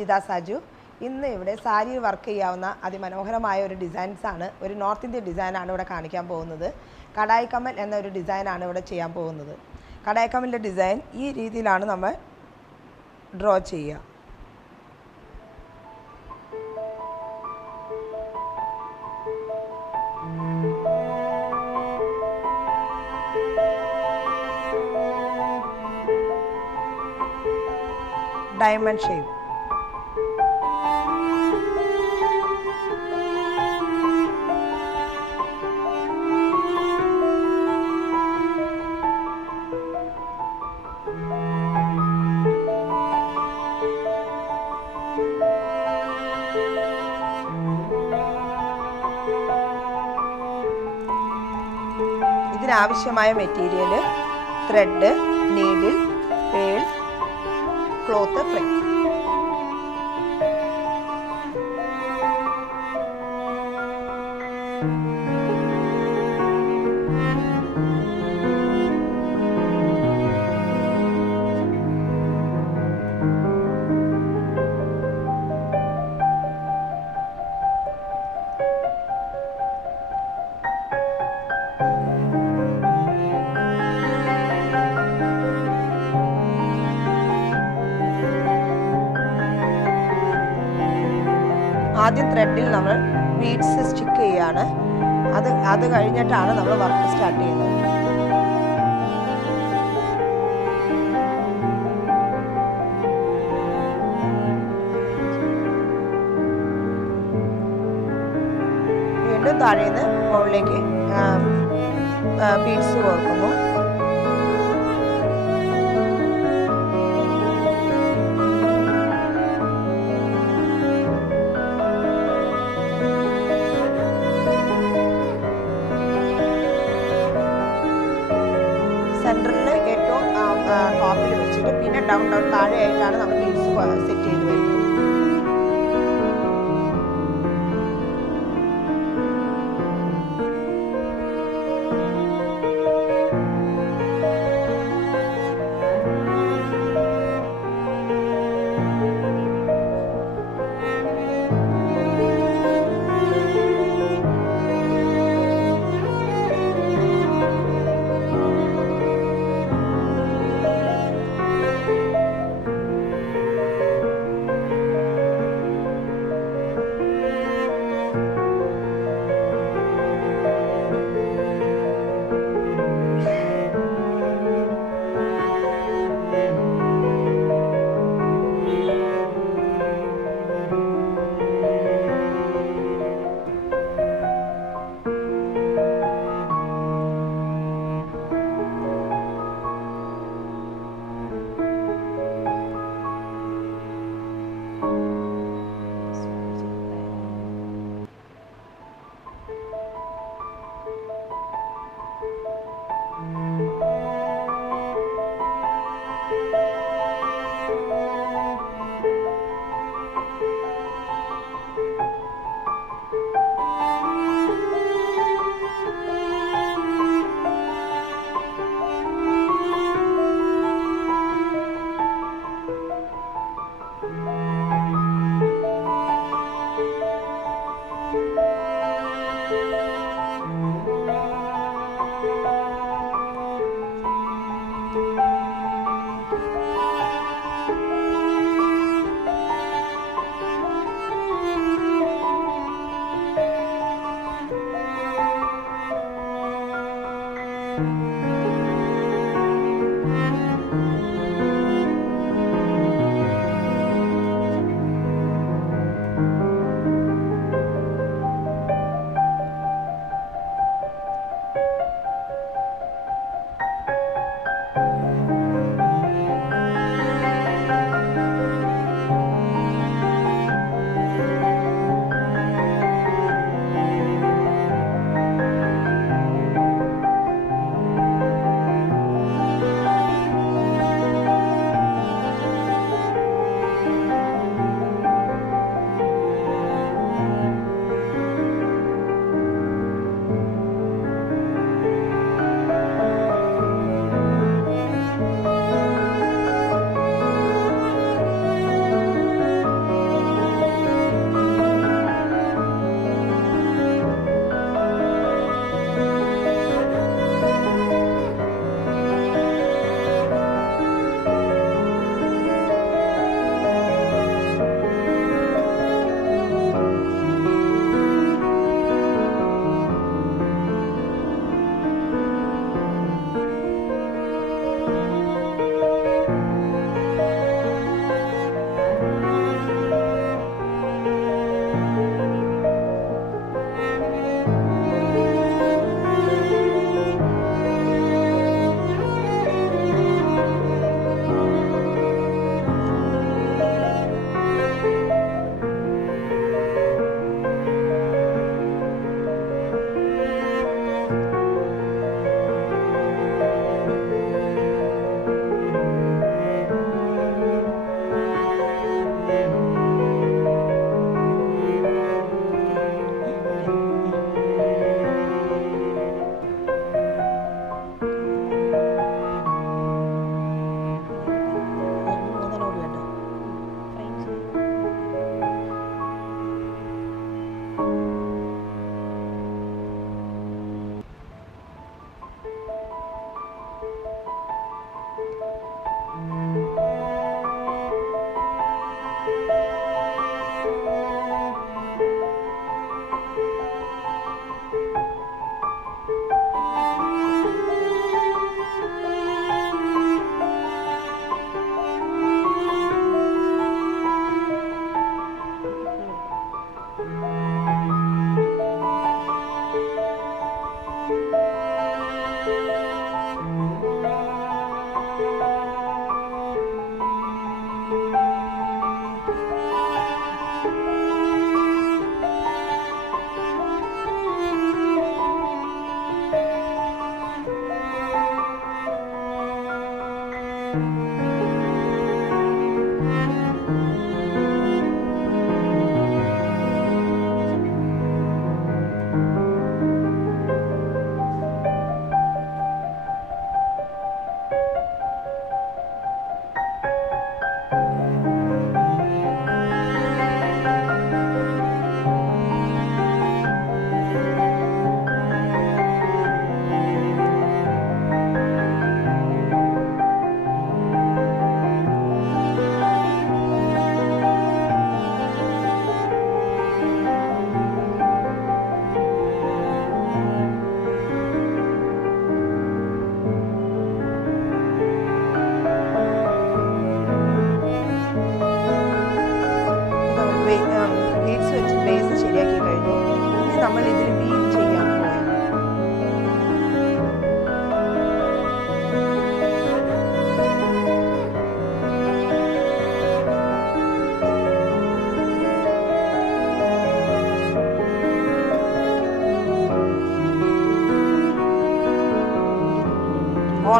വിജിത സാജു. ഇന്ന് ഇവിടെ സാരിയിൽ വർക്ക് ചെയ്യാവുന്ന അതിമനോഹരമായ ഒരു ഡിസൈൻസ് ആണ്. ഒരു നോർത്ത് ഇന്ത്യൻ ഡിസൈനാണ് ഇവിടെ കാണിക്കാൻ പോകുന്നത്. കടായി കമ്മൽ എന്ന ഒരു ഡിസൈനാണ് ഇവിടെ ചെയ്യാൻ പോകുന്നത്. കടായി കമ്മലിന്റെ ഡിസൈൻ ഈ രീതിയിലാണ് നമ്മൾ ഡ്രോ ചെയ്യുക. ഡയമണ്ട് ഷേപ്പ് ഇതിനാവശ്യമായ material thread needle pearl cloth frame ത്രെഡിൽ നമ്മൾ ബീഡ്സ് സ്റ്റിക്ക് ചെയ്യാണ്. അത് അത് കഴിഞ്ഞിട്ടാണ് നമ്മൾ വർക്ക് സ്റ്റാർട്ട് ചെയ്യുന്നത്. വീണ്ടും താഴേന്ന് മുകളിലേക്ക് ബീഡ്സ് കോർക്കുന്നു. Nonton.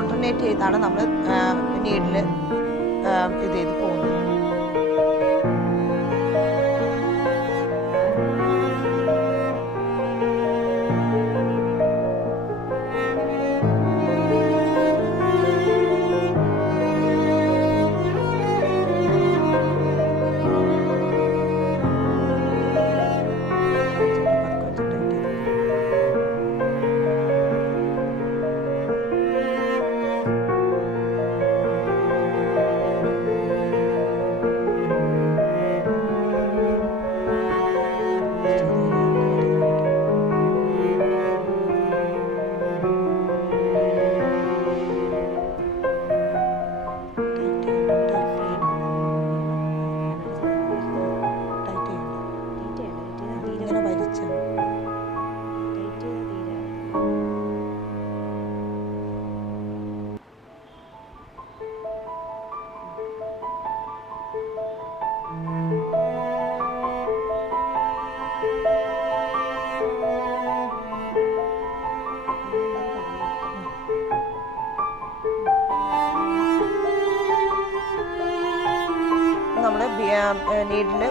ഓൾട്ടർനേറ്റ് ചെയ്താണ് നമ്മൾ നീഡിൽ ഇത് ചെയ്ത് പോകുന്നത്.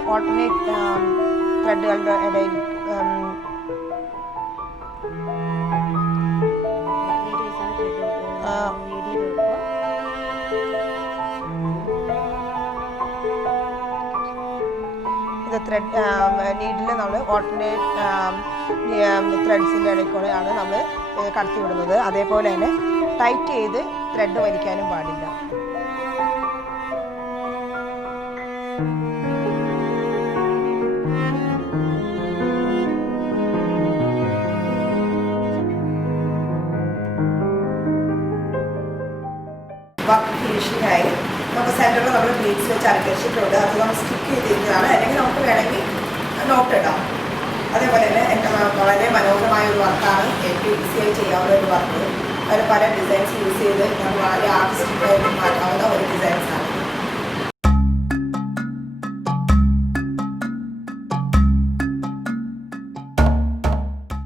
ഓൾട്ടർനേറ്റ് ത്രെഡുകളുടെ ഇടയിൽ ഉം, ഇത് ത്രെഡ് നീഡിൽ നമ്മൾ ഓൾട്ടർനേറ്റ് ത്രെഡ്സിന്റെ ഇടയിൽ കൂടെയാണ് നമ്മൾ കടത്തി വിടുന്നത്. അതേപോലെ തന്നെ ടൈറ്റ് ചെയ്ത് ത്രെഡ് വലിക്കാനും പാടില്ല. ആയി നമുക്ക് സെന്ററിൽ നമ്മൾ ബീഡ്സ് വെച്ച് അലങ്കരിച്ചിട്ടുണ്ട് അത് നമ്മൾ സ്റ്റിക്ക് ചെയ്തിരിക്കുന്നതാണ് അല്ലെങ്കിൽ നമുക്ക് വേണമെങ്കിൽ നോട്ട് ഇടാം. അതേപോലെ തന്നെ എന്റെ വളരെ മനോഹരമായ ഒരു വർക്കാണ് ഏറ്റവും ഈസിയായി ചെയ്യാവുന്ന ഒരു വർക്ക് അതിൽ പല ഡിസൈൻസ് യൂസ് ചെയ്ത് നമ്മൾ വളരെ ആർട്ടിസ്റ്റിക്കായിട്ട് മാറ്റാവുന്ന ഒരു ഡിസൈൻസാണ്